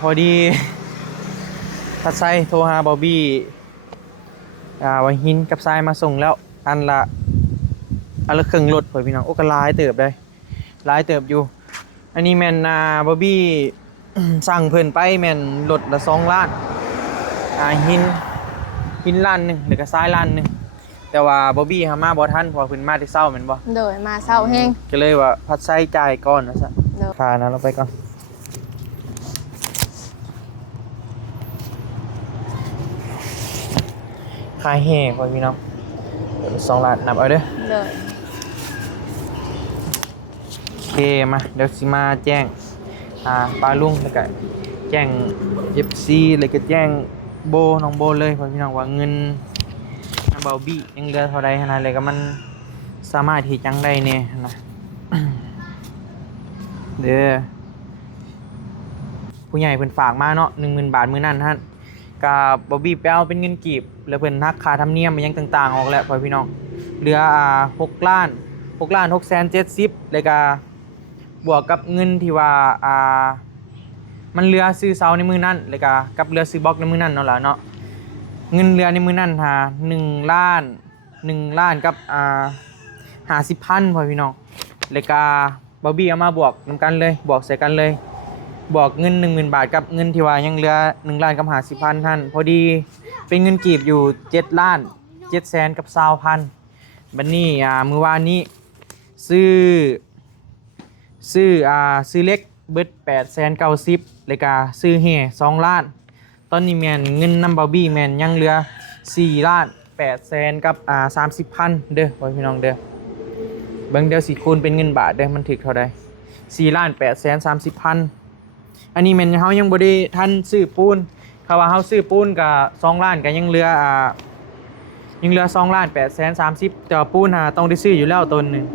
พอดีพัดไซโทรหาบอบบี้วันหินกับทรายมาส่งแล้วอันละครึ่งรถเผื่อพี่น้องโอ้ก็หลายเติบได้หลายเติบอยู่อันนี้แมนบอบบี้ สั่งเพิ่นไปแมนรถละ2 ล้านหินล้านหนึ่งหรือก็ทรายล้านหนึ่งแต่ว่าบอบบี้หามาบ่ทันเพอเพิ่นมาที่เช้าแม่นบ่โดยมาเช้าแห้งก็เลยว่าพัดไซจ่ายก่อนนะซะ โดย ค่านะเราไปก่อนค่าแห่พ่อพี่น้องเดี๋ยว2 ล้านนับเอาเด้อ โดย โอเคมาเดี๋ยวสิมาแจ้งปลาลุงแล้วก็แจ้ง FC แล้วก็แจ้งโบน้องโบเลยพ่อพี่น้องว่าเงินเบาบี้ยังเหลือเท่าใดขนาดเลยก็มันสามารถที่จังได้เนี่ยนะ เด้อผู้ใหญ่เพิ่นฝากมาเนาะ 10,000 บาทมื้อนั้นฮะกับบอบบี้ไปเอาเป็นเงินกีบแล้วเพิ่นหักค่าธรรมเนียมมันยังต่างๆออกแล้วพ่อพี่น้องเหลือ6 ล้าน6,670,000แล้วก็บวกกับเงินที่ว่ามันเหลือซื้อเสาในมือนั้นแล้วก็กับเหลือซื้อบล็อกในมือนั้นเนาะล่ะเนาะเงินเหลือในมือนั้น1 ล้านกับ50,000พ่อพี่น้องแล้วก็บอบบี้เอามาบวกนำกันเลยบวกใส่กันเลยบวกเงิน 10,000 บาทกับเงินที่ว่ายังเหลือ1 ล้านกับ50,000ท่านพอดีเป็นเงินกีบอยู่7 ล้าน7แสนกับ20,000บัดนี้มื้อวานนี้ซื้อเล็กเบิด890,000แล้วก็ซื้อแห่2 ล้านตอนนี้แม่นเงินนำบอบบี้แม่นยังเหลือ4 ล้าน8แสนกับ30,000เด้อพี่น้องเด้อเบิ่งเดี๋ยวสิคูณเป็นเงินบาทเด้อมันถึกเท่าใด4 ล้าน8แสน30,000อันนี้แม่นเฮายังบ่ได้ทันซื้อปูนถ้าว่าเฮาซื้อปูนก็2 ล้านก็ยังเหลือ2 ล้าน8แสน30แต่ว่าปูนต้องได้ซื้ออยู่แล้วต้นหนึง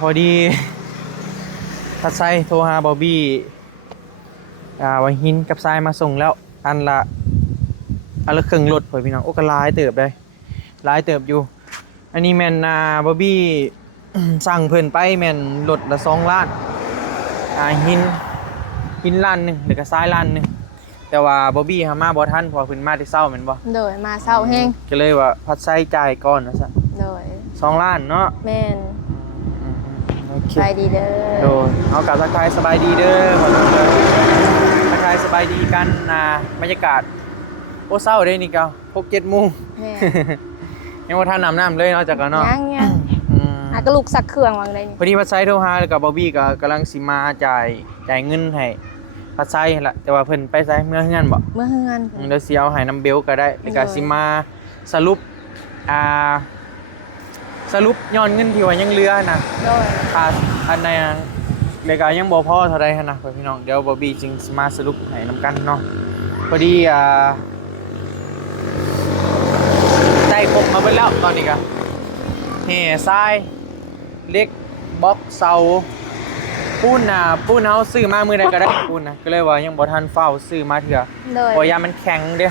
พอดีพัดไซโทรหาบอบบี้วันหินกับทรายมาส่งแล้วอันละครึ่งรถเผื่อพี่น้องโอ้ก็หลายเติบได้หลายเติบอยู่อันนี้แมนบอบบี้ สั่งเพิ่นไปแมนรถละ2 ล้านหินล้านหนึ่งหรือก็ทรายล้านหนึ่งแต่ว่าบอบบี้หามาบ่ทันเพอเพิ่นมาที่เช้าแม่นบ่โดยมาเช้าแห้งก็เลยว่าพัดไซจ่ายก่อนนะซะ โดย 2 ล้านเนาะแม่น โอเค ไปดีเด้อ โดยเอากับทักทายสบายดีเด้อหมดเลยทักทายสบายดีกันบรรยากาศโอ้เศร้าเด้นี่ก็6-7 โมง แม่ ยังว่าท่านน้ำเลยเนาะจากกันเนาะยังกระลูกสักเครื่องวางได้นี่พอดีพัดไซโทรหาแล้วกับบอบบี้ก็กำลังสิมาจ่ายเงินให้พัดไซละแต่ว่าเพิ่นไปไซเมื่อเฮือนบ่เมื่อเฮือน เดี๋ยวสิเอาให้น้ำเบลก็ได้แล้วก็สิมาสรุปย้อนเงินที่ว่ายังเหลือนะ โดย อันไหนเลยก็ยังบ่พอเท่าใดหั่นนะพี่น้องเดี๋ยวบอบบี้จึงสิมาสรุปให้นำกันเนาะพอดีได้ครบมาเบิดแล้วตอนนี้ก็แห่ทรายเล็กบล็อกเสาปูนเฮาซื้อมามื้อใดก็ได้ปูนนะก็เลยว่ายังบ่ทันเฝ้าซื้อมาเถื่อ โดย เพราะยามันแข็งเด้อ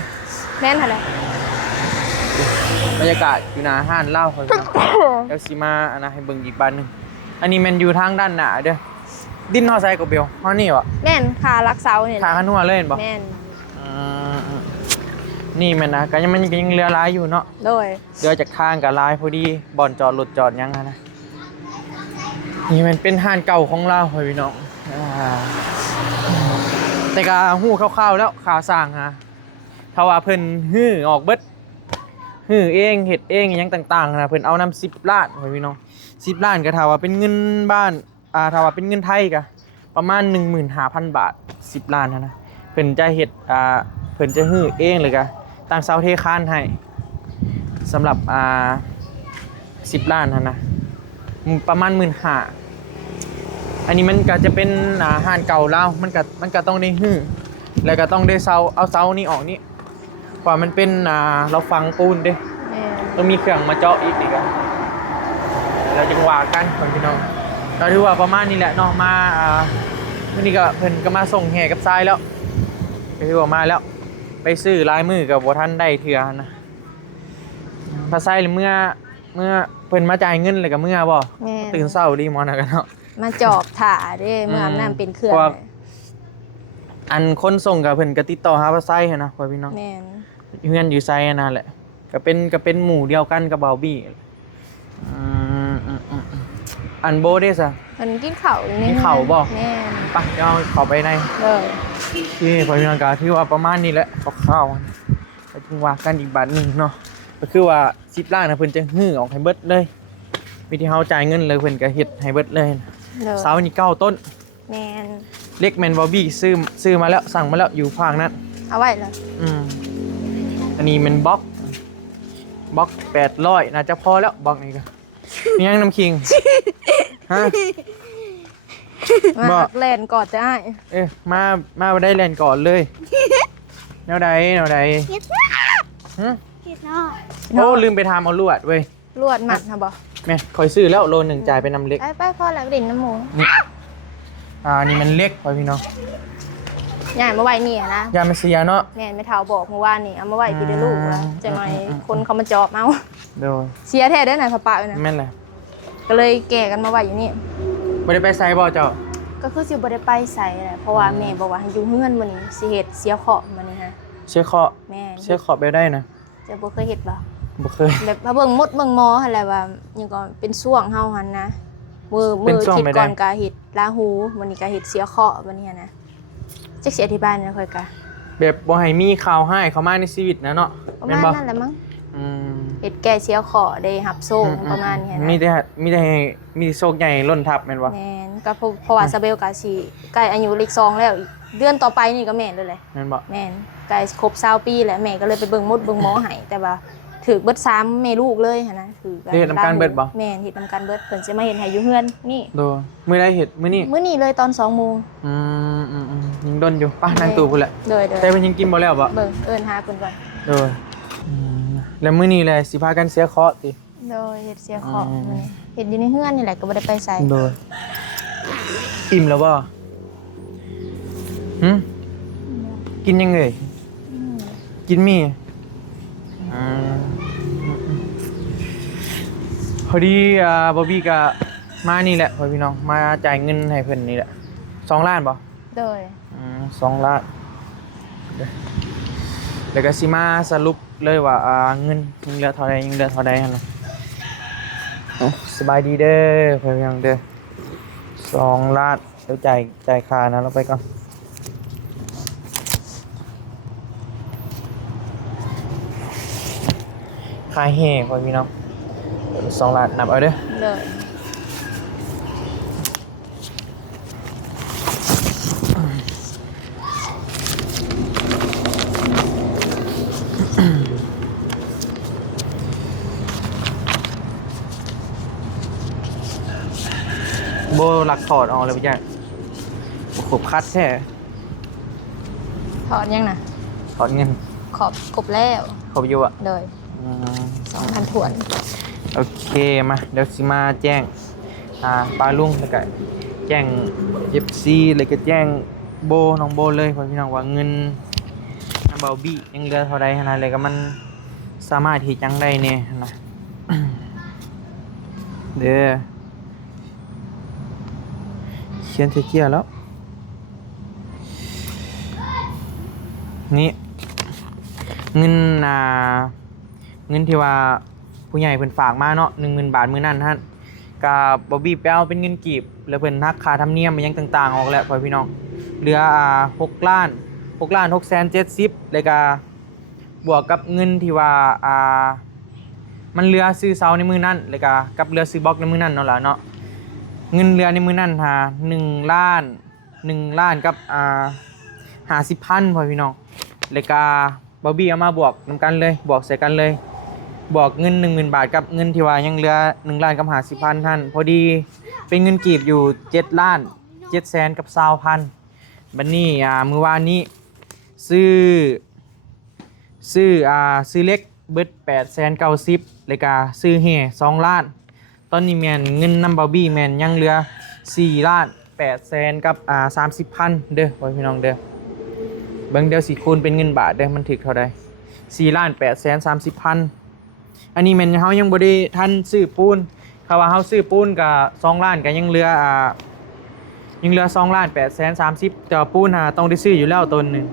แม่นอะไร บรรยากาศอยู่หน้าห้านเหล้าค่อยพี่น้องเดี๋ยวสิมาอันนะให้เบิ่งอีกบ้านนึงอันนี้แม่นอยู่ทางด้านหน้าเด้อดินเฮาใส่กับเบลเฮานี่บ่ แม่นขารักเสาเนี่ย ทางหัวเลยเห็นบ่ แม่น นี่แม่นนะก็ยังมันยังเรือหลายอยู่เนาะ โดย เรือจากทางก็หลายพอดีบ่อนจอดรถจอดยังนะนี่มันเป็นห้านเก่าของเราค่อยพี่น้องแต่ก็ฮู้คร่าวๆแล้วข่าวสร้างถ้าว่าเพิ่นฮื้อออกเบิดฮื้อเองเฮ็ดเองหยังต่างๆนะเพิ่นเอานำ10 ล้านค่อยพี่น้อง10 ล้านก็ถ้าว่าเป็นเงินบ้านถ้าว่าเป็นเงินไทยก็ประมาณ 15,000 บาท10 ล้านนะเพิ่นจะเฮ็ดเพิ่นจะฮื้อเองเลยก็ตั้งเสาเทคานให้สำหรับ10 ล้านนะประมาณ 15,000อันนี้มันก็จะเป็นห้านเก่าแล้วมันก็ต้องได้ฮื้อแล้วก็ต้องได้เอาเสานี่ออกนี่เพราะมันเป็นเราฝังปูนเด้ต้องมีเครื่องมาเจาะอีกก็เราจึงว่ากันพี่น้องเราถือว่าประมาณนี้แหละเนาะมา วันนี้ก็เพิ่นก็มาส่งแห่กับทรายแล้วก็คือว่ามาแล้วไปซื้อลายมือกับบ่ทันได้เถื่อนะพาทรายเมื่อเพิ่นมาจ่ายเงินเลยกับเมื่อบ่ แม่น ตื่นเช้าดีหมอนะกันเนาะ มาจอบถ่าเด้เมื่ออาบน้ำเป็นเครื่อง พวก อันคนส่งกับเพิ่นก็ติดต่อหาพาทรายหั้นนะพ่อพี่น้อง แม่น เฮือนอยู่ไซนั่นแหละก็เป็นหมู่เดียวกันกับเบาบี้อันโบเดสอะ มันกินข้าวอยู่ใน กินข้าวบ่ แม่น ไปเดี๋ยวขอไปใน เลย ที่พอพี่น้องกาที่ว่าประมาณนี้แหละคร่าวๆไปจึงว่ากันอีกบาทหนึ่งเนาะก็คือว่า10 ล้านนะเพิ่นจะฮื้อออกให้เบิดเลยวิธีเฮาจ่ายเงินเลยเพิ่นก็เฮ็ดให้เบิดเลย เลย เสานี่9 ต้น แม่น เล็กแมนบอบี้ซื้อมาแล้วสั่งมาแล้วอยู่ฝั่งนั้น เอาไว้เลย อันนี้มันบล็อก800น่าจะพอแล้วบล็อกนี้ก็มียังน้ำคิงฮะ มา บ่ แลนกอดจะอ้าย มาได้แลนก่อนเลยแนวใดหึ คิดเนาะ โอ้ลืมไปทำเอาลวดเว้ย ลวดหมัดค่ะบ่ แม่คอยซื้อแล้วโล1จ่ายไปนำเล็ก ไปพ่อแล้วดิ่นน้ำหมู นี่นี่มันเล็กพอพี่น้อง ใหญ่มาไว้นี่นะ ยามันเสียเนาะ แม่นไม่เท่าบอกเมื่อวานนี่เอามาไว้พี่เดลูกว่าจะหน่อยคนเขามาจอบเอา เดี๋ยว เสียแท้ได้หน่อยพะปะเลยนะ แม่นแหละ ก็เลยแก่กันมาไว้อยู่นี่ ไม่ได้ไปไซบ่เจ้า ก็คือสิบ่ได้ไปใส่แหละเพราะว่าแม่บอกว่าให้อยู่เฮือนมื้อนี้สิเฮ็ดเสียเคราะห์มื้อนี้ฮะ เชื่อเคาะ แม่น เชื่อเคาะไปได้นะ จะบ่เคยเฮ็ดบ่ บ่เคย แบบว่าเบิ่งมดเบิ่งหมอหั่นแหละว่ายังก็เป็นช่วงเฮาหั่นนะมือ เป็นช่วง คิด ไม่ได้ ก่อนก็เฮ็ดลาหูมื้อนี้ก็เฮ็ดเสียเคราะห์มื้อนี้นะจักสิอธิบายนะค่อยกะ แบบบ่ให้มีข่าวให้เขามาในชีวิตนะเนาะ ประ แม่น มาณ บ่ นั้นแหละมั้ง อืม เฮ็ดแก่เสียเคราะห์ได้รับโชคประมาณนี้นะ มีโชคใหญ่ล้นทับแม่นบ่ แม่นก็เพราะว่าซาเบลก็สิใกล้อายุเลข2แล้วอีกเดือนต่อไปนี่ก็แม่นเลยแหละ แม่นบ่ แม่นใกล้ครบ20ปีแล้วแม่ก็เลยไปเบิ่งมดเบิ่งหมอให้แต่ว่าถือเบิด3แม่ลูกเลยหั่นนะถือ เฮ็ดนำการเบิดบ่ แม่นเฮ็ดนำการเบิดเพิ่นสิมาเฮ็ดให้อยู่เฮือนนี่ โดมื้อใดเฮ็ดมื้อนี้ มื้อนี้เลยตอน2:00น ยิงดนอยู่ป่ะนั่งตู้พุ่นแหละ เด้อ แต่เพิ่นยังกินบ่แล้วบ่ เบิ่งเอิ้นหาเพิ่นก่อน โดแล้วมื้อนี้แหละสิพากันเสียเคราะห์ติ โดยเฮ็ดเสียเคราะห์มื้อนี้เฮ็ดอยู่ในเฮือนนี่แหละก็บ่ได้ไปไส โดอิ่มแล้วบ่หึกินยังเอ่ยกินมีพอดีบอบบี้ก็มานี่แหละพ่อพี่น้องมาจ่ายเงินให้เพิ่นนี่แหละ2 ล้านบ่ โดย 2 ล้านแล้วก็สิมาสรุปเลยว่าเงินยังเหลือเท่าใดหั่นน่ะสบายดีเด้อพ่อพี่น้องเด้อ2 ล้านเดี๋ยวจ่ายค่านะเราไปก่อนค่าแห่พ่อพี่น้อง2 ล้านนับเอาเด้อ โดย โบหลักถอดออกเลยพี่แจ๊คขบคัดแท้ ถอนยังน่ะ ถอดเงิน ขอบครบแล้ว ขบอยู่อ่ะ โดย 2,000ถ้วน โอเคมาเดี๋ยวสิมาแจ้งปลาลุงแล้วก็แจ้งเอฟซีแล้วก็แจ้งโบน้องโบเลยเพราะพี่น้องว่าเงินน้ำเบาบี้ยังเหลือเท่าใดขนาดเลยก็มันสามารถที่จังได้เนี่ยนะ เด้อเขียนเทียแล้วนี่เงินเงินที่ว่าผู้ใหญ่เพิ่นฝากมาเนาะ 10,000 บาทมื้อนั้นฮะกับบอบบี้ไปเอาเป็นเงินกีบแล้วเพิ่นหักค่าธรรมเนียมอิหยังต่างๆออกแล้วพ่อพี่น้องเหลือ6 ล้าน6,670,000แล้วก็บวกกับเงินที่ว่ามันเหลือซื้อเสาในมื้อนั้นแล้วก็กับเหลือซื้อบล็อกในมื้อนั้นเนาะล่ะเนาะเงินเหลือในมื้อนั้น1 ล้านกับ50,000พ่อพี่น้องแล้วก็บอบบี้เอามาบวกนำกันเลยบวกใส่กันเลยบวกเงิน 10,000 บาทกับเงินที่ว่ายังเหลือ1 ล้านกับ50,000ท่านพอดีเป็นเงินกีบอยู่7 ล้าน7แสนกับ20,000บัดนี้มื้อวานนี้ซื้อเล็กเบิด890,000แล้วก็ซื้อแห่2 ล้านตอนนี้แม่นเงินนำบอบบี้แม่นยังเหลือ4 ล้าน 800,000กับ30,000เด้อไว้พี่น้องเด้อเบิ่งเดี๋ยวสิคูณเป็นเงินบาทเด้อมันถึกเท่าใด4,830,000อันนี้แม่นเฮายังบ่ได้ทันซื้อปูนถ้าว่าเฮาซื้อปูนก็2ล้านก็ยังเหลือ2,830,000แต่ว่าปูนต้องได้ซื้ออยู่แล้วต้นหนึง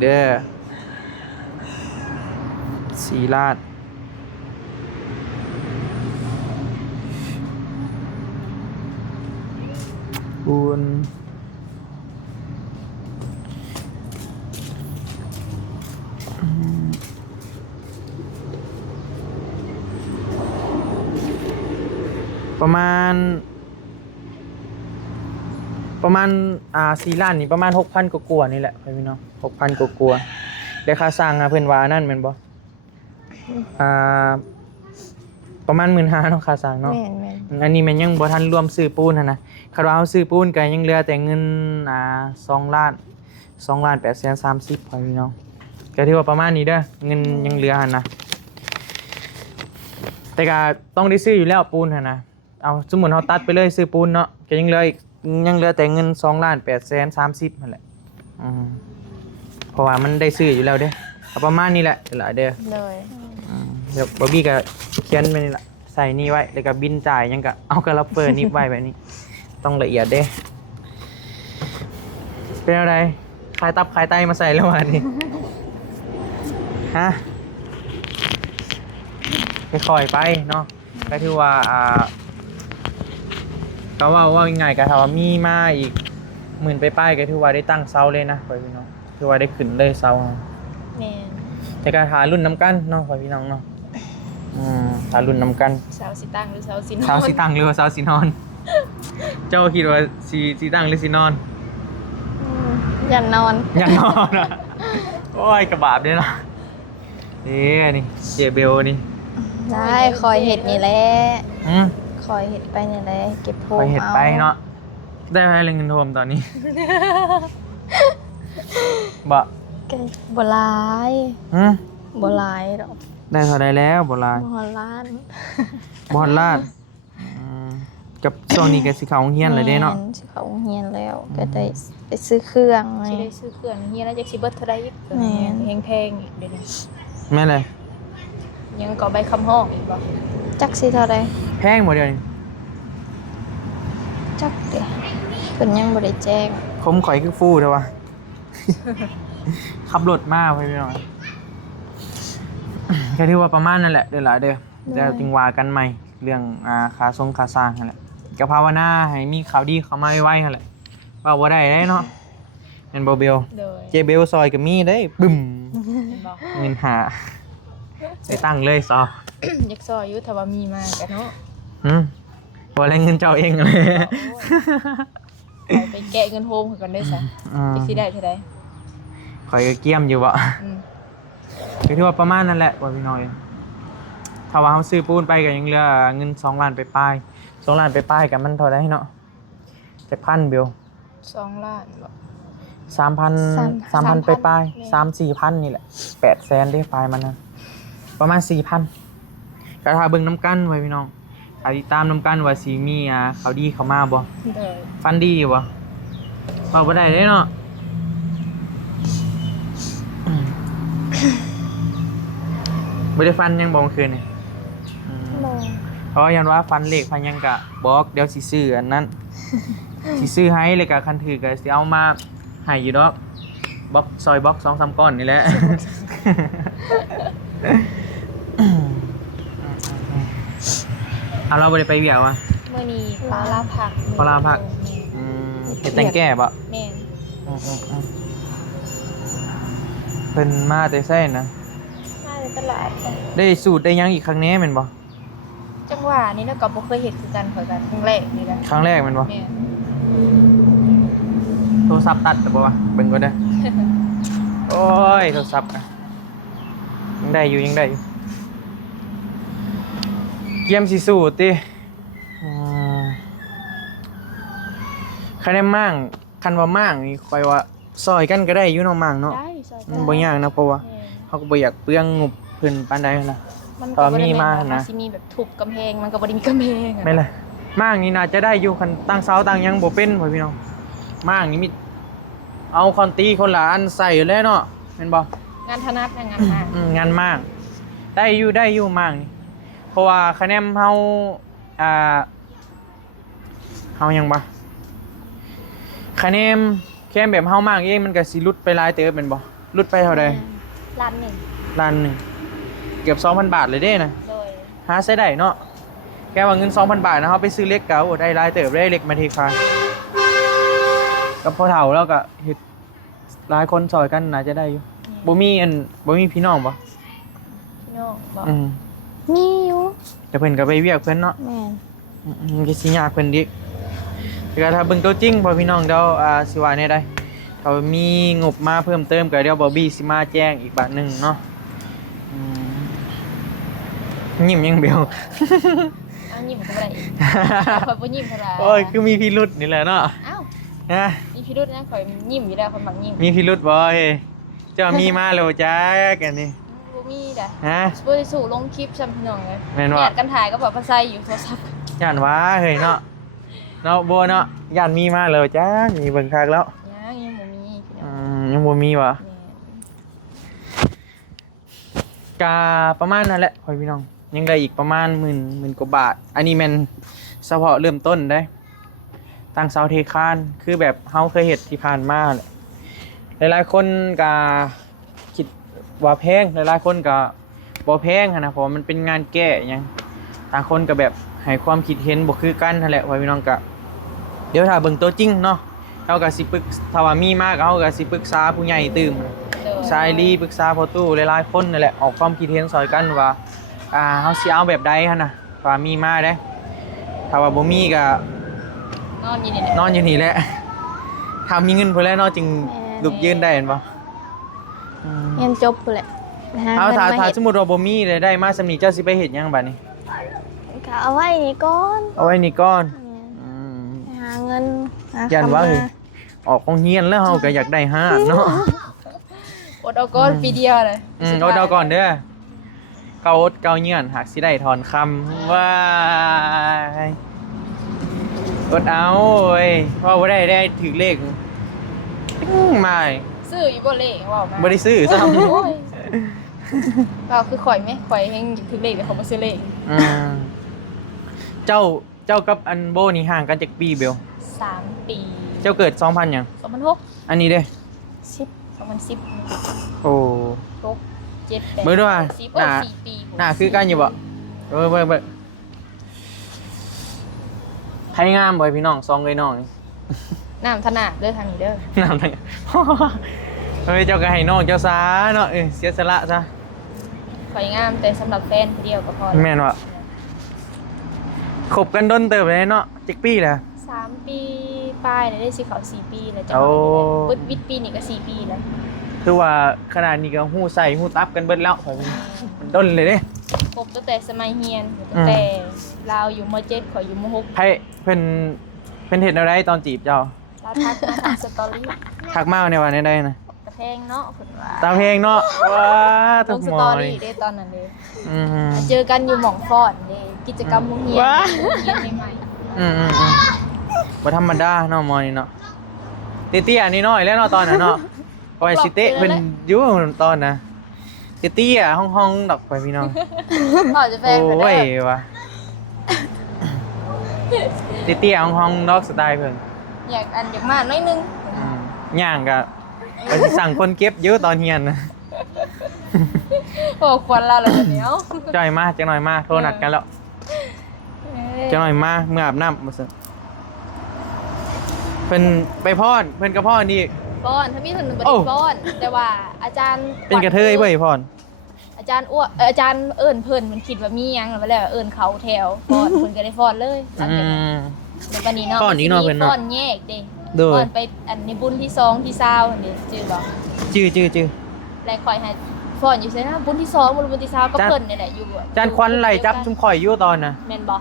เด้อ4ล้านปูนประมาณ4ล้านนี่ประมาณ 6,000 กว่าๆนี่แหละพี่น้อง 6,000 กว่าๆได้ค่าสร้างเพิ่นว่านั่นแม่นบ่ประมาณ 15,000 เนาะค่าสร้างเนาะ แม่น อันนี้มันยังบ่ทันรวมซื้อปูนนะคันว่าเฮาซื้อปูนก็ยังเหลือแต่เงิน2,830,000พี่น้องก็ถือว่าประมาณนี้เด้อเงินยังเหลือหั่นนะแต่ก็ต้องได้ซื้ออยู่แล้วปูนหั่นนะเอาสมมุติเฮาตัดไปเลยซื้อปูนเนาะก็ยังเหลือแต่เงิน2,830,000นั่นแหละเพราะว่ามันได้ซื้ออยู่แล้วเด้เอาประมาณนี้แหละเด้อ เลย เดี๋ยวบอบบี้ก็เขียนไปนี่แหละใส่นี่ไว้แล้วก็บินจ่ายยังก็เอากระลับเปอร์นี่ไว้แบบนี้ต้องละเอียดเด้เป็นอะไรคลายตับคลายไตมาใส่แล้ววันนี้ ฮะค่อยๆไปเนาะก็ถือว่าก็ว่ายังไงก็ถ้าว่ามีมาอีก10,000ไปป้ายก็ถือว่าได้ตั้งเสาเลยนะพ่อพี่น้องถือว่าได้ขึ้นเลยเสา แม่น แต่การหารุ่นน้ำกันเนาะพ่อพี่น้องเนาะหารุ่นน้ำกัน เสาสิตั้งหรือเสาสินอน เสาสีตั้งหรือว่าเสาสีนอน เจ้าคิดว่าสีตั้งหรือสีนอน ยันนอน อย่านอนอ่ะ โอ้ยกระบาดเลยนะนี่เจเบลนี่ ได้คอยเห็ดนี่แหละ อืม คอยเห็ดไปนี่แหละเก็บโพ ไปเห็ดไปเนาะได้ไหมเงินโทมตอนนี้ บ่ แกบ่หลาย อืม บ่หลายดอก ได้เท่าไรแล้วโบราณ บ่ฮอดล้าน บอลลาดกับช่วงนี้ก็สิเขาโรงเฮียนเลยเด้เนาะ แม่สิเขาโรงเรียนแล้วก็ได้ไปซื้อเครื่องไง สิได้ซื้อเครื่องเฮียแล้วจักสิเบิดเท่าใดอีก แม่น แพงๆอีกเดี๋ยวนี้ แม่เลย ยังก็ใบคำห้องอีกบ่ จักสิเท่าใด แพงหมดเดียวนี่ จักเด้เพิ่นยังบ่ได้แจ้ง คมข่อยคือฟูเด้อวะ ขับรถมากพี่น้องก็ถือว่าประมาณนั่นแหละเด้อล่ะเด้อเดี๋ยวจึงว่ากันใหม่เรื่องค่าส่งค่าสร้างนั่นแหละก็ภาวนาให้มีข่าวดีเข้ามาไวๆนั่นแหละว่าบ่ได้เนาะเห็นบ่เบล โดย เจเบลซอยก็มีได้บึ้ม เห็นบ่ เงินหาได้ตั้งเลยซอ อยากซอยอยู่ถ้าว่ามีมากันเนาะ บ่ได้เงินเจ้าเองเลย เอาไปแกะเงินโฮมกันได้ซะจักสิได้เท่าใด ข่อยก็เกี้ยมอยู่บ่ อืม ก็ถือว่าประมาณนั่นแหละบ่พี่น้อยถ้าว่าเฮาซื้อปูนไปก็ยังเหลือเงิน2ล้านไปปลาย2ล้านไปปลายก็มันเท่าใดเนาะจักพันเบล 2 ล้านบ่ 3,000ไปปลาย 3-4,000นี่แหละ 800,000ได้ปลายมันนะประมาณ 4,000ก็ถ้าเบิ่งน้ำกันไว้พี่น้องถ้าติดตามน้ำกันว่าสิมีข่าวดีเข้ามาบ่ โดย ฟันดีอยู่บ่บอกบ่ได้เด้เนาะบ่ได้ฟันยังบ่เมื่อคืนนี่ บ่ เพราะยันว่าฟันเหล็กพันยังกะบอกเดี๋ยวสิซื้ออันนั้น สิซื้อให้เลยกะคันถือก็สิเอามาให้อยู่ดอกบ็อกซอยบ็อก2-3ก้อนนี่แหละ เอาเราบ่ได้ไปเวียวอ่ะ มื้อนี้ปลาลาผัก ปลาลาผัก เฮ็ดแต่งแก้บ่ แม่น เพิ่นมาแต่ไสนะ มาในตลาด ได้สูตรได้หยังอีกครั้งแหนี้แม่นบ่ จังหวะนี้เนาะก็บ่เคยเฮ็ดคือกันข่อยกันครั้งแรกนี่แหละ ครั้งแรกแม่นบ่ แม่น โทรศัพท์ตัดแต่บ่วะเบิ่งก่อนเด้อ โอ้ยโทรศัพท์อะยังได้อยู่เกียมสิสู้ติคันได้มั่งคันว่ามั่งนี่ค่อยว่าซอยกันก็ได้อยู่เนาะมั่งเนาะ ได้ซอย มันบ่ยากนะเพราะว่า แม่น เฮาก็บ่อยากเปลืองงบเพิ่นปานใดนะ มัน พอ ก็บ่ มี ได้ มา แม่น นะ ว่าสิมีแบบทุบกำแพงมันก็บ่ได้มีกำแพงอะ แม่นล่ะ มากนี่น่าจะได้อยู่คันตั้งเสาตั้งหยังบ่เป็นพ่อพี่น้องมากนี่มีเอาคอนตีคนละอันใส่แล้วเนาะแม่นบ่ งานถนัดนะงานมาก งานมากได้อยู่มากนี่เพราะว่าคะแนนเฮาเฮายังบ่คะแนนแค่แบบเฮามากเองมันก็สิหลุดไปหลายเติบแม่นบ่หลุดไปเท่าใด ร้านหนึ่ง ล้านหนึงเกือบ 2,000 บาทเลยเด้นะ โดย หาใช้ได้เนาะแค่ว่าเงิน 2,000 บาทนะเฮาไปซื้อเหล็กเก่าได้หลายเติบได้เหล็กมาเทคานกับพ่อเฒ่าแล้วก็เฮ็ดหลายคนซอยกันน่าจะได้อยู่บ่มีพี่น้องบ่ พี่น้องบอก มีอยู่ แต่เพิ่นก็ไปเวียกเพิ่นเนาะ แม่น มันก็สิยากเพิ่นดิแต่ก็ถ้าเบิ่งตัวจริงพ่อพี่น้องเดี๋ยวสิว่าแน่ได้ถ้ามีงบมาเพิ่มเติมก็เดี๋ยวบอบบี้สิมาแจ้งอีกบาทหนึงเนาะยิ้มยังเบล อ้าวยิ้มเท่าไหร่คอยบ่ยิ้มเท่าไหร่ โอ้ยคือมีพิรุษนี่แหละเนาะ อ้าว นะ มีพิรุธนะคอยยิ้มอยู่แล้วคนบังยิ้ม มีพิรุษบ่เฮ้ยเจ้ามีมาแล้วจ้ากันนี่ บ่มีเด้อ ฮะ บ่ได้สู่ลงคลิปซ้ำพี่น้องเลย แม่นบ่ อยากกันถ่ายก็แบบภาษาอยู่โทรศัพท์ ย่านว่าเฮ้ยเนาะเนาะบ่เนาะย่านมีมาแล้วจ้ามีเบิ่งคักแล้ว ยังบ่มีพี่น้อง ยังบ่มีวะ แม่ กาประมาณนั้นแหละพ่อพี่น้องยังได้อีกประมาณหมื่นกว่าบาทอันนี้แม่นเฉพาะเริ่มต้นได้ตั้งเสาเทคานคือแบบเฮาเคยเฮ็ดที่ผ่านมาแหละหลายๆคนก็คิดว่าแพงหลายๆคนก็บ่แพงหั้นนะเพราะมันเป็นงานแก้หยังต่างคนก็แบบให้ความคิดเห็นบ่คือกันนั่นแหละพ่อพี่น้องก็เดี๋ยวถ้าเบิ่งตัวจริงเนาะเฮาก็สิปรึกถ้าว่ามีมาก็เฮาก็สิปรึกษาผู้ใหญ่ตื่ม ชายลีปรึกษาพ่อตู้หลายๆคนนั่นแหละออกความคิดเห็นซอยกันว่าเฮาสิเอาแบบใดหั่นน่ะว่ามีมาเด้ถ้าว่าบ่มีก็ นอนอยู่นี่แหละ นอนอยู่นี่แหละถ้ามีเงินพุ่นแล้วเนาะจึงลุกยืนได้เห็นบ่อืม เรียนจบพุ่นแหละห เอาถ้า งินม ถ้า ฮ็ด สมมุติว่าบ่มีได้มาสำนี้เจ้าสิไปเฮ็ดหยังบัดนี้ ก็เอาไว้นี่ก่อน เอาไว้นี่ก่อนอืม หาเงินหา ยัน คำ ว่า มา เฮ้ยออกโรงเรียนแล้วเฮาก็อยากได้ห้านเนาะ อดเอาก้อนปีเดียวเลย เอาเดาก่อนเด้อเกาอดเกาเงื่อนหากสิได้ถอนคำว้ายอดเอาเว้ยเพราะว่าได้ถือเลขไม่ ซื้ออยู่บ่เลขว่ามา บ่ได้ซื้อซ้ โอ้ยเราคือข่อยไหมข่อยแฮงคือเลขแต่เขาบ่ซื้อเลข ำเจ้ากับอันโบนี่ห่างกันจากปีเบล 3 ปี เจ้าเกิด 2000หยัง 2006 อันนี้เด้ 2010 โอ้ 6 7 8 เบิ่งด้วยว่า 10 หน้า 4 ปี หน้าคือกันอยู่บ่เบิ่งให้งามบ่พี่น้องซองเอ้ยน้องนี่ น้ำถนาดเด้อทางนี้เด้อ น้ำทั้ง เฮ้ยเจ้าก็ให้น้องเจ้าซาเนาะเสียสละซะ ข่อยงามแต่สำหรับแฟนผู้เดียวก็พอ แม่นว่ะ คบกันดนเติบเลยเนาะจักปีแหละ 3 ปีปลายได้สิเขา4 ปีแล้วจะ โอ้ เบิดวิทย์ปีนี้ก็4 ปีแล้ว คือว่าขนาดนี้ก็หู้ใส่หู้ตับกันเบิดแล้วข่อยมันดนเลยเด้ คบตั้งแต่สมัยเรียนตั้งแต่ลาวอยู่ม .7 ข่อยอยู่ม .6 ไผเพิ่นเฮ็ดอะไรตอนจีบเจ้า ลาวทักมาทางสตอรี่ ทักมาในวันใดๆนะ กระแพงเนาะเพิ่นว่า ตามเพลงเนาะว้า ล ทุก งส หม ต อ อย รี่ได้ตอนนั้นเลย อืม เจอกันอยู่หม่องฟอนเด้กิจกรรมโรงเรียน ว้า โรงเรียนใหม่ บ่ธรรมดาเนาะหมอนี่เนาะเตี้ยๆนี่น้อยแล้วเนาะตอนนั้นเนาะโอ้ยสิเตะเพิ่นอยู่ตอนน่ะเตี้ยๆห้องๆดอกไปพี่น้อง ๆพ่อจะแฟ โอ้ นเพิ่นเด้ ย อ ว่ะเตี้ยๆห้องๆดอกสไตล์เพิ่น อยากมาหน่อยนึง ย่างก็ไปสิสั่งคนเก็บเยอะตอนเฮียนนะ โอ้ควันเราแล้วเดี๋ยว จ่อยมาจังหน่อยมาโทรนัดกันแล้วจังหน่อยมาเมื่ออาบน้ำมาสิเพิ่นไปพรเพิ่นกับพ่อนี่ ฟอนถ้ามีคนหนึงบ่ โอ้ ได้ฟอนแต่ว่าอาจารย์ เป็นกระเทยเว้ยพร อาจารย์อ้วนอาจารย์เอิ้นเพิ่นมันคิดว่ามีหยังแล้วบ่แล้วเอิ้นเขาแถวฟอนเพิ่นก็ได้ฟอนเลยหลังจากนั้น แล้ววันนี้เนาะ ฟ้อนอีกเนาะเพิ่นเนาะ ฟ้อนแยกเด้ โดย ฟ้อนไปอันในบุญที่2ที่20อันนี้จื้อบ่ จื้อ แล้วค่อยให้ฟ้อนอยู่ไสนะบุญที่2บุญที่20ก็เพิ่นนี่แหละอยู่อะ จานควันไหลจับชุมข่อยอยู่ตอนน่ะ แม่นบ่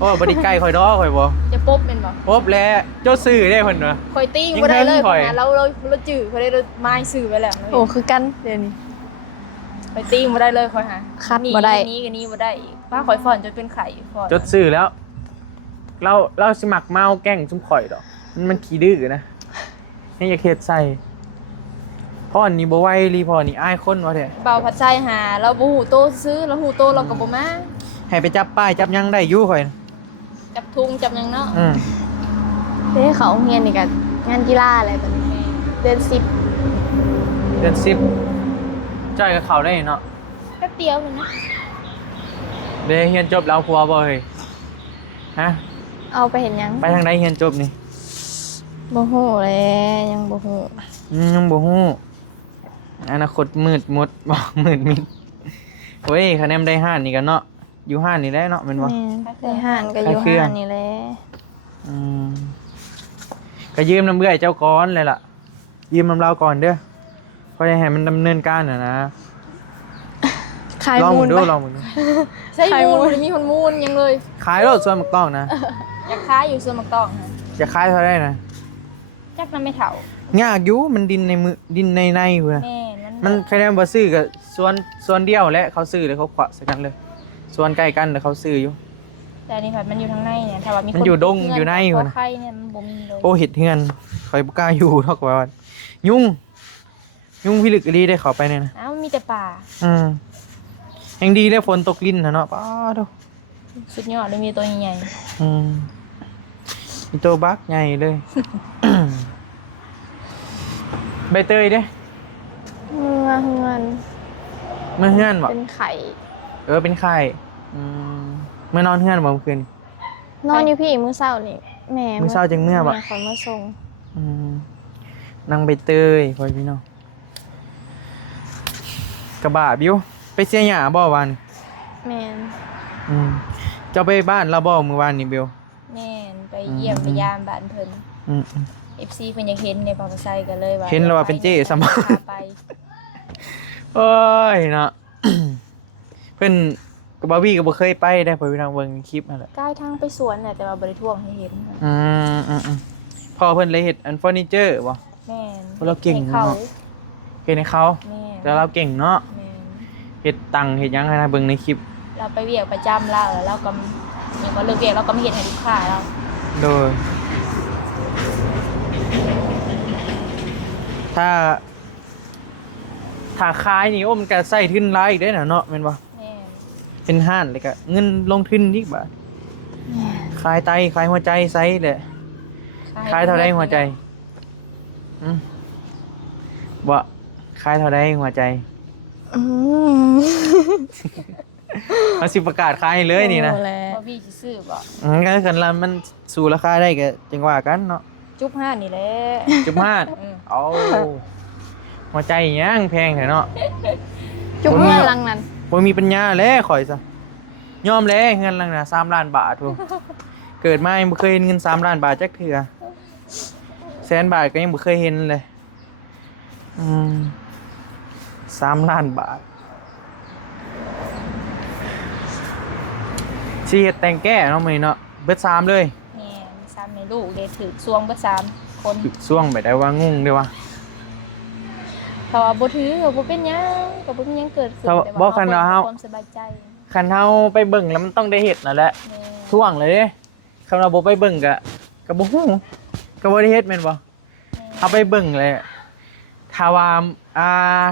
โอ้บ่ได้ไกลข่อยดอกข่อยบ่ จะปุ๊บแม่นบ่ พบแล้วเจ้าซื้อได้เพิ่นว่ะ ค่อยตีบ่ได้เลย ยิ่งเทิงข่อย เพราะงั้นเราจื้อเขาได้ไม้ซื้อไว้แล้ว โอ้คือกันเดี๋ยวนี้ ค่อยตีบ่ได้เลยค่อยหา คัดบ่ได้ หนีก็หนีบ่ได้อีกว่าค่อยฟ้อนจนเป็นไข้ฟ้อน จดซื้อแล้ว เราสิมักเมาแกล้งซุ่มข่อยดอกมันขี้ดื้อนะให้อย่าเฮ็ดใส่พ่อนี่บ่ไหวรีพ่อนี่อายคนว่าแท้ เบาผัดไส้หาเราบ่ฮู้โตซื้อเราฮู้โตเราก็บ่มา ให้ไปจับป้ายจับหยังได้อยู่ข่อย จับทุงจับหยังเนาะ เด้เขาเฮียนนี่ก็งานกีฬาอะไรแบบนี้เดือน10 เดือน10จ่อยกับเขาได้เนาะ แป๊บเดียวนึงนะ เด้เฮียนจบแล้วผัวบ่เฮ้ยฮะ เอาไปเห็นยัง ไปทางใดเฮียนจบนี่ บ่ฮู้เลยยังบ่ฮู้ ยังบ่ฮู้อนาคตมืดมดบ่มืดมิดโอ้ยคะแนนได้5นี่กันเนาะอยู่5นี่ได้เนาะแม่นบ่ แม่นได้ห้านก็อยู่ เครื่อง ห้านนี่แหละ อืมก็ยืมน้ำเบื่อยเจ้าก้อนเลยล่ะยืมน้ำเราก่อนเด้อเพราะจะให้มันดำเนินการนะ ขาย ลอง มู มึ ล งดู ไป ลองมึงดู ใช่มูลบ่ได้มีคนมูลยังเลย ขายรถส่วนหมักต้องนะ อยากค้ายอยู่ส่วนมักตองฮะ จะขายเท่าได้นะ จักนำไม่เฒ่าย ากอยู่มันดินในมือดินในอยู่นะ แม่น มันใครได้บ่ซื้อกับส่วนเดียวและเขาซื้อเลยเขาขวะใส่กันเลยส่วนใกล้กันแต่เขาซื้ออยู่ แต่อันนี่ผัดมันอยู่ทางในเนี่ยถ้าว่ามี มันอยู่ดงอยู่ในอยู่ อยู่ นะ นะไข่เนี่ยมันบ่มีเลย โอ้เห็ดเฮือนคอยบ่กล้าอยู่เท่ากับว่ายุ่งพี่ลึกอีหลีได้เข้าไปเนี่ยนะ อ้าวมีแต่ป่า ยังดีได้ฝนตกลิ้นนะเนาะป้าด สุดยอดเลยมีตัวใหญ่ มีตัวบักใหญ่เลย ใบเตยเด้ เมื่อเฮือน เมื่อเฮือนบ่ เป็นไข่ เป็นไข่เมื่อนอนเฮือนบ่เมื่อคืน นอนอยู่พี่มื้อเช้านี่แม่ มื้อเช้าจังเมื่อบ่ แม่ขอมาส่ง นางใบเตยพ่อพี่น้องกระบะบิวไปเสียหญ้าบ่วาน แม่น เจ้าไปบ้านเราบ่มื้อวานนี่บิว ๆแม่นไปเยี่ยมไปยามบ้านเพิ่น อืม FC เพิ่นอยากเห็นในปากไซกันเลยว่า เห็นแล้วว่าเป็นเจ๊ซ้ำ พาไป โอ้ยเนาะ เพิ่นกับบาร์บี้ก็บ่เคยไปได้พ่อพี่น้องเบิ่งคลิปนั่นแหละ ใกล้ทางไปสวนน่ะแต่ว่าบ่ได้ท่วงให้เห็น พอเพิ่นเลยเฮ็ดอันเฟอร์นิเจอร์บ่ แม่น เราเก่ง ให้เขา เนาะ เฮ็ดให้เขา แม่น แต่เราเก่งเนาะ แม่น เฮ็ดตังค์เฮ็ดหยังให้นะเบิ่งในคลิป เราไปเวียกประจำแล้วเราก็ยังก็เลิกเวียกเราก็มาเฮ็ดให้ลูกค้าเรา โดยถ้าขายนี่โอ้มันก็ใช้ทุนหลายอีกเด้อน่ะเนาะแม่นบ่ แม่น เป็นห้านเลยก็เงินลงทุนอีกบาทขายไตขายหัวใจไซส์เลยขายเท่าไดหัวใจบ่ขายเท่าไดหัวใจ อืม เอาสิประกาศขายให้เลยนี่นะ โอ้แหละ บ่พี่สิซื้อบ่ งั้นคันละมันสู่ราคาได้ก็จังว่ากันเนาะ จุ๊บ5นี่แหละ จุบห้าด เอาหัวใจหยังแพงแท้เนาะ จุกเมื่อหลังนั้น บ่มีปัญญาแล้วข่อยซะยอมแล้วเงินลังน่ะ3 ล้านบาทโธ่เกิดมายังบ่เคยเห็นเงิน3 ล้านบาทจักเทื่อแสนบาทก็ยังบ่เคยเห็นเลย3 ล้านบาทสิเฮ็ดแต่งแก้เนาะมื้อนี้เนาะเบิด3เลย แม่น3ในลูกเด้ถือซวงเบิด3คน ช่วงไปได้ว่างงเด้อวะ เพราะว่าบ่ถือก็บ่เป็นหยังก็บ่มีหยังเกิดขึ้น ถ้า แต่ บ่คันว่าเฮา ความสบายใจ คันเฮาไปเบิ่งแล้วมันต้องได้เฮ็ดนั่นแหละ แม่น ท่วงเลยเด้คันว่าบ่ไปเบิ่งก็บ่ฮู้ก็บ่ได้เฮ็ดแม่นบ่เอาไปเบิ่งเลยถ้าว่า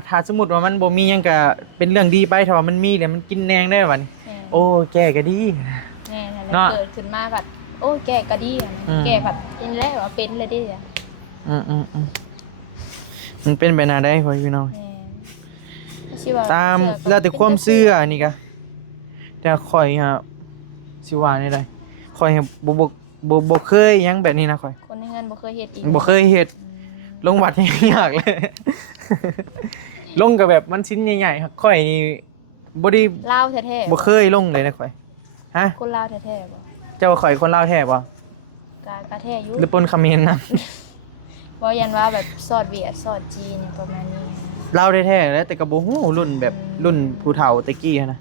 ถ้าสมมุติว่ามันบ่มีหยังก็เป็นเรื่องดีไปถ้าว่ามันมีแล้วมันกินแหนงได้บัดนี้ แม่น โอ้แก้ก็ดี แม่นั่นแหละ เนาะ เกิดขึ้นมาผัดโอ้แก่ก็ดีอะ อืม แก่ผัดเป็นแล้วว่าเป็นเลยดิอะ มันเป็นไปหน้าได้พ่อพี่น้อง แม่ชื่อว่า ตาม เสื้อก็ แล้วแต่ความเชื่อนี่ก็แต่ข่อยฮะสิว่าได้ไดข่อยบ่เคยหยังแบบนี้นะข่อย คนในเงินบ่เคยเฮ็ดอีก บ่เคยเฮ็ดลงวัดยังยากเลย ลงกับแบบมันชิ้นใหญ่ๆครับข่อยนี่บ่ได้ ลาวแท้ๆ บ่เคยลงเลยนะข่อยฮะ คนลาวแท้ๆบ่ เจ้าว่าข่อยคนลาวแท้บ่ กะแท้อยู่ หรือปนเขมรนะ บ่ยันว่าแบบซอดเวียดซอดจีนอย่างประมาณนี้ ลาวแท้ๆแล้วแต่ก็บ่ฮู้รุ่นแบบรุ่นผู้เฒ่าตะกี้หั้นนะ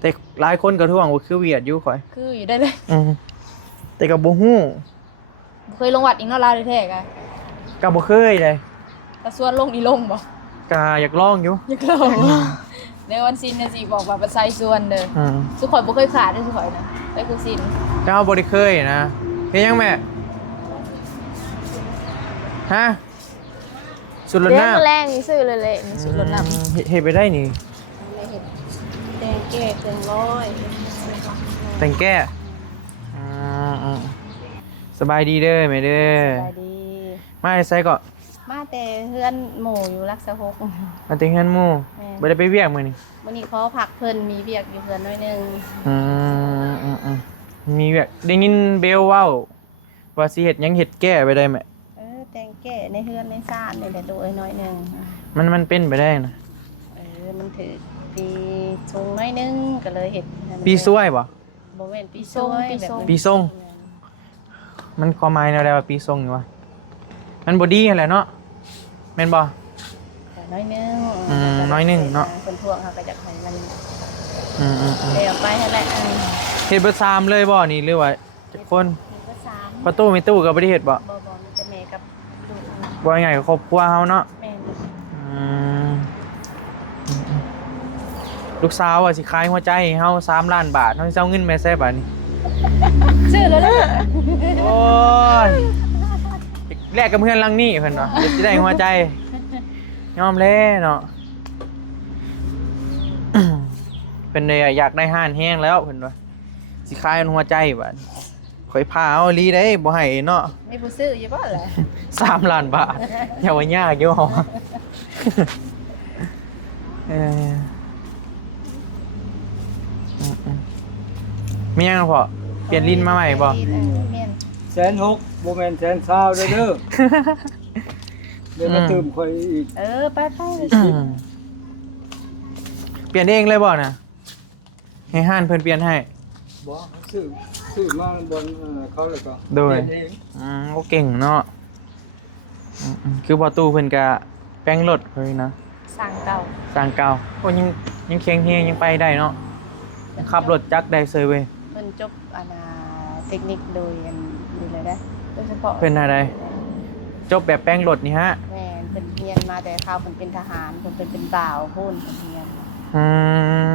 แต่หลายคนก็ท่วงว่าคือเวียดอยู่ข่อย คืออยู่ได้เลย แต่ก็บ่ฮู้ บ่เคยลงวัดอีกเนาะลาวแท้ๆกะ ก็บ่เคยเลย แต่ส่วนลงนี่ลงบ่ ก็อยากลองอยู่ อยากลองในวันซินเนี่ยสิบอกว่าไปใส่ส่วนเด้อ อืม สุข่อยบ่เคยขาดเด้อสุข่อยนะไปคือซิน เจ้าบ่ได้เคยนะเฮ็ดยังแม่ฮะสุดรถ เลี้ยง น้ำ แรงนี่ซื้อเลยๆนี่สุดรถน้ำ เฮ็ดไปได้นี่ ไม่เห็นแดงแก่เกินร้อย แต่งแก้สบายดีเด้อแม่เด้อ สบายดี มาใส่ก็ มาแต่เฮือนหมู่อยู่รักษาหก มาติงเฮือนหมู่ แม่ บ่ได้ไปเวียกมื้อนี้ วันนี้ขอผักเพิ่นมีเวียกอยู่เฮือนน้อยหนึง มีเวียกได้ยินเบลเว้าว่าสิเฮ็ดหยังเฮ็ดแก้ไปได้แม่ แดงแก่ในเฮือนในซ่านนี่แหละดูไอ้น้อยหนึง มันเป็นไปได้นะ มันถือปีชงน้อยหนึงก็เลยเฮ็ดให้มัน ปีซวยบ่ บ่แม่นปีซวยแบบ ปีส่งมันความหมายแนวใดว่าปีส่งนี่วะมันบ่ดีหั่นแหละเนาะแม่นบ่ น้อยหนึง น้อยหนึ่งเนาะ คนพวกเขาก็จะให้มัน อืม เดี๋ยวไปนั่นแหละ เฮ็ดเบิด3เลยบ่นี่หรือว่าจักคน มีก็สาม ประตูมีตู้ก็บ่ได้เฮ็ดบ่ บ่มีแต่แม่กับลูก บ่ง่ายๆก็ครอบครัวเฮาเนาะ แม่ ลูกสาวอ่ะสิขายหัวใจให้เฮา3ล้านบาทเฮาสิเอาเงินแม่ใส่บาดนี้ ชื่อแล้วนะ โอ้ยแลกกับเพื่อนหลังนี้เพิ่นว่าเดี๋ยวสิได้หัวใจยอมแล้วเนาะ เป็นเลยอยากได้ห้านแห้งแล้วเพิ่นว่าสิขายหัวใจบาดข่อยพาเอาลีได้บ่ให้เนาะ มีผู้ซื้ออยู่บ่ล่ะ 3ล้านบาทอย่าว่ายากอยู่หรอเออมียังพอเปลี่ยนลิ้นมาใหม่บ่ แม่น 160บ่แม่น120เด้อเด้อเดี๋ยวมาเติมข่อยอีก ไป เปลี่ยนเองเลยบ่น่ะให้ห้านเพิ่นเปลี่ยนให้ บ่ซื้อมาบนเขาแล้วก็ โดย เปลี่นเอง ก็เก่งเนาะคือพอตู้เพิ่นก็แป้งรถเฮ้ยนะ สั่งเก่า สร้างเก่าโอ้ยังเคียงเฮียยังไปได้เนาะยังขับรถจักรได้เซยเว้ย เพิ่นจบเทคนิคโดยอันนี้เลยนะโดยเฉพาะ เป็นอะไร จบแบบแป้งรถนี่ฮะ แม่นเพิ่นเรียนมาแต่คราวเพิ่นเป็นทหารเพิ่นเป็นบ่าวพูนเพิ่นเรียน อืม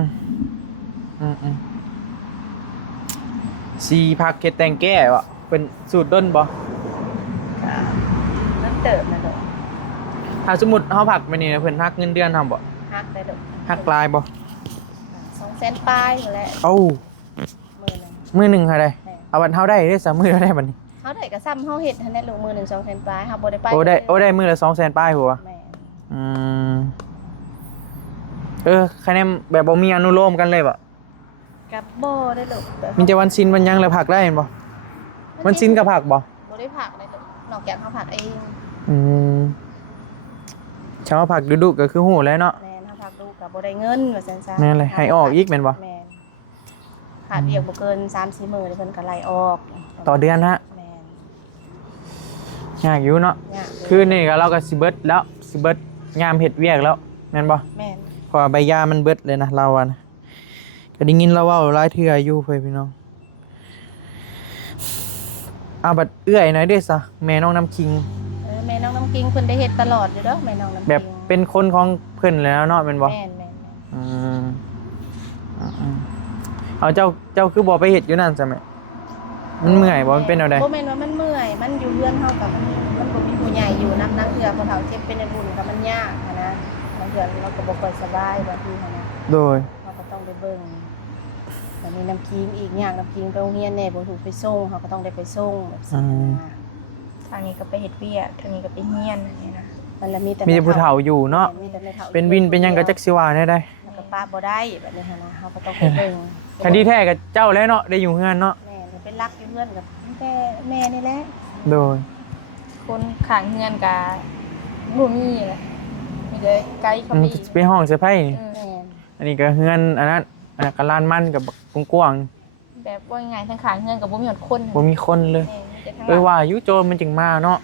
สีผักเฮ็ดแต่งแก้วะเป็นสูตรด้นบ่ นั่นเติบนะดอก ถ้าสมมุติเฮาผักไปนี่นะเพิ่นฮักเงินเดือนทำบ่ ฮักได้ดอก ฮักลายบ่ 200,000ปลายนั่นแหละ เอ้า มื้อหนึงมื้อหนึงเท่าใดเอาบัดเฮาได้เด้อซะมื้อเท่าใดบัดนี้ เฮาได้ก็ซ้ำเฮาเฮ็ดหั่นแหละลูกมื้อหนึง200,000ปลายเฮาบ่ได้ไป โอ้ได้มื้อละ200,000ปลายหัว แม่ อืมคะแนนแบบบ่มีอนุโลมกันเลยบ่ กับบ่ได้ลูก มีแต่วันศิลป์วันหยังแล้วผักได้เห็นบ่วันศิลป์ก็ผักบ่ บ่ได้ผักได้ลูกนอกจากเฮาผักเอง อืมชาวผักดุๆก็คือฮู้แล้วเนาะ แม่นเฮาผักดูก็บ่ได้เงินว่าซั่นซะ แม่นเลยให้ออกอีกแม่นบ่ แม่นขาดเรียกบ่เกิน 3-4 มื้อเดี๋ยวเพิ่นก็ไล่ออก ต่อเดือนฮะ แม่น ยากอยู่เนาะ ยาก คือนี่ก็เราก็สิเบิดแล้วสิเบิดยามเฮ็ดเวียกแล้วแม่นบ่ แม่น เพราะว่าใบยามันเบิดเลยนะเราอะนะก็ได้ยินเราเว้าหลายเทื่ออยู่เพิ่นพี่น้องเอาบัดเอื้อยหน่อยเด้อซะแม่น้องน้ำคิง แม่น้องน้ำกิงเพิ่นได้เฮ็ดตลอดอยู่เด้อแม่น้องน้ำกิง แบบเป็นคนของเพิ่นแล้วเนาะแม่นบ่ แม่น อืมเอาเจ้าคือบ่ไปเฮ็ดอยู่นั่นซะแม่มันเมื่อยบ่มันเป็นเอาได้ บ่แม่นว่ามันเมื่อยมันอยู่เรือนเฮากับมันบ่มีผู้ใหญ่อยู่นำนักเทื่อผู้เฒ่าเจ็บเป็นบุญก็มันยากหั้นนะบางเทื่อเราก็บ่ค่อยสบายบางทีหั้นนะ โดย เราก็ต้องไปเบิ่งแต่มีน้ำคิงอีกอย่างน้ำคิงไปโรงเรียนแน่บ่ถูกไปส่งเฮาก็ต้องได้ไปส่งแบบนี้นะ ทางนี้ก็ไปเฮ็ดเวียกทางนี้ก็ไปเฮียนอย่างนี้นะ มันละมีแต่ มีแต่ผู้เฒ่าอยู่เนาะ มีแต่แม่ฒ่า เป็นวินเป็นหยังก็จักสิว่าได้ แล้วก็ป้าบ่ได้แบบนี้หั้นนะเฮาก็ต้องไปเบิ่ง คันที่แท้กับเจ้าแล้วเนาะได้อยู่เฮือนเนาะ แม่นี่เป็นรักอยู่เพื่อนกับแต่แม่นี่แหละ โดย คนข้างเฮือนก็บ่มีแหละมีแต่ไกลเขาไปอีก เป็นห้องเสื้อผ้านี่ แม่ อันนี้ก็เฮือนอันนั้นก็ลานมันกับกว้าง แบบว่ายังไงทั้งข้างเฮือนก็บ่มีคน ๆบ่มีคนเลย แม่มีแต่ทางหลัง ว่าอยู่โจรมันจึงมาเนาะ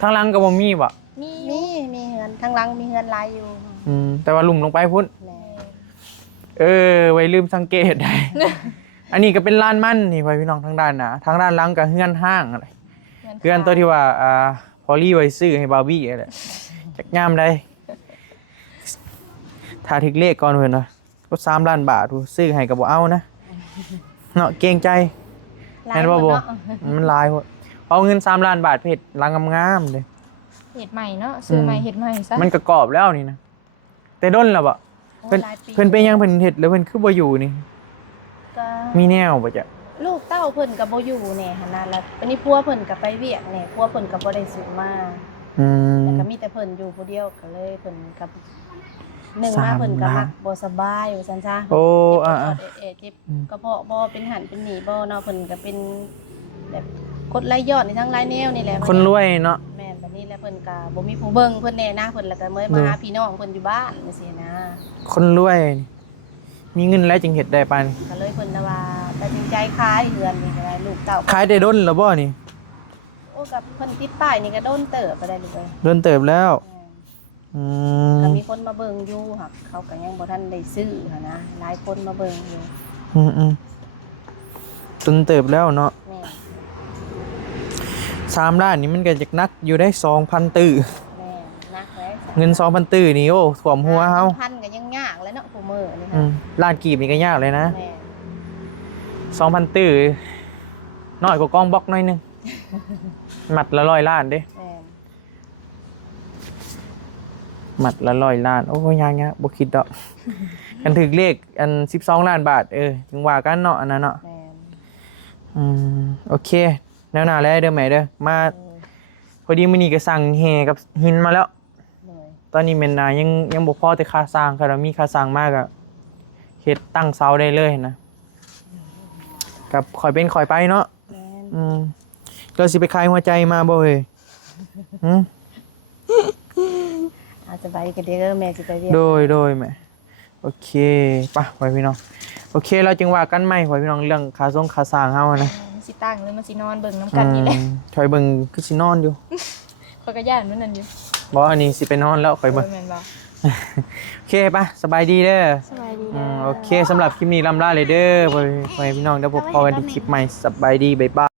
ทางหลังก็บ่มีบ่ มี มีเฮือนทางหลังมีเฮือนหลายอยู่ แต่ว่าหลุมลงไปพุ่น แม่ ไว้ลืมสังเกตได้ อันนี้ก็เป็นลานมันนี่ไว้พี่น้องทางด้านหน้าทางด้านหลังก็เฮือนห้างอะไรเฮือนตัวที่ว่าพอลี่ไว้ซื้อให้บาร์บี้อะไรจักงามได้ถ้าถึกเลขก่อนเพิ่นว่าก็3ล้านบาทซื้อให้ก็บ่เอานะเนาะเกรงใจ หลาย แม่นบ่ ค บ่ เนาะ มันหลายโพดเอาเงิน3ล้านบาทเพชรลังงามๆเด้ เฮ็ดใหม่เนาะซื้อใหม่เฮ็ดใหม่ซะ มันก็กรอบแล้วนี่นะแต่ด้นแล้วบ่ โอ้ เพิ่น หลายปี เพิ่นเป็นหยังเพิ่นเฮ็ดแล้วเพิ่นคือบ่อยู่นี่ ก็ มีแนวบ่จ๊ะ ลูกเต้าเพิ่นก็บ่อยู่แหน่หั่นน่ะแล้วอันนี้ผัวเพิ่นก็ไปเวียกแหน่ผัวเพิ่นก็บ่ได้ซื้อมา อืม แล้วก็มีแต่เพิ่นอยู่ผู้เดียวก็เลยเพิ่นกับหนึ่ง สาม มาเพิ่นก็ ล้าน มักบ่สบายว่าซั่นซะ โอ้ เจ็บ อ่า ปอดเจ็บ อืม กระเพาะบ่เป็นหันเป็นหนีบ่เนาะเพิ่นก็เป็นแบบกดไหลย้อนในทั้งหลายแนวนี่แหละ คนรวยเนาะ แม่นบัดนี้แล้วเพิ่นก็บ่มีผู้เบิ่งเพิ่นแน่นะเพิ่นแล้วก็เมื่อมาหาพี่น้องเพิ่นอยู่บ้านจังซี่นะ คนรวยนี่มีเงินแล้วจึงเฮ็ดได้ปานนี้ ก็เลยเพิ่นน่ะว่าตัดสินใจขายเรือนนี่ก็ได้ลูกเต้า ขายได้ด้นแล้วบ่นี่ โอ้กับเพิ่นติดป้ายนี่ก็โดนเติบไปได้ลูกเอ้ย ด้นเติบแล้วอืม ก็มีคนมาเบิ่งอยู่ครับเขาก็ยังบ่ทันได้ซื้อหันนะหลายคนมาเบิ่งอยู่ อืมด้นเติบแล้วเนาะ แม่ 3ล้านนี่มันก็จักนักอยู่ได้ 2,000 ตื้อ แม่นักแล้ว เงิน 2,000 ตื้อนี่โอ้ท่วมหัวเฮา พันก็ยังยากแล้วเนาะผู้มื้อนี่ อื ค่ะ มล้านกีบนี่ก็ยากเลยนะ แม่ 2,000 ตื้อน้อยกว่ากองบล็อกหน่อยหนึงหมัดละ100ล้านเด้ แม่ หมัดละ100ล้านโอ้ยยังๆบ่คิดดอก กันถึกเลขอัน12ล้านบาทจึงว่ากันเนาะอันนั้นเนาะ แม่ โอเคแนวหน้าแล้วเด้อแม่เด้อมาพอดีมื้อนี้ก็สั่งแฮกับหินมาแล้ว เหนื่อย ตอนนี้แม่นนายังบ่พอแต่ค่าสร้างค่ะแล้วมีค่าสร้างมากอะเฮ็ดตั้งเสาได้เลยนะกับข่อยเป็นข่อยไปเนาะ แม่ เราสิไปคลายหัวใจมาบ่เฮ้ยหืม อาจจะไปกันเด้อแม่สิไปเรียน โดยแม่โอเคป่ะไว้พี่น้องโอเคเราจึงว่ากันใหม่ไว้พี่น้องเรื่องค่าส่งค่าสร้างเฮาอะนะ มันสิตั้งหรือมันสินอนเบิ่งน้ำกันนี่แหละ ถอยเบิ่งคือสินอนอยู่ ข้อยก็ย่านมันนั่นอยู่ บ่อันนี้สิไปนอนแล้วข่อยเบิ่ง แม่นบ่ โอเคป่ะสบายดีเด้อ สบายดี โอเคสำหรับคลิปนี้ลำลาเลยเด้อไว้พี่น้องเดี๋ยวพบกันที่คลิปใหม่สบายดีบ๊ายบาย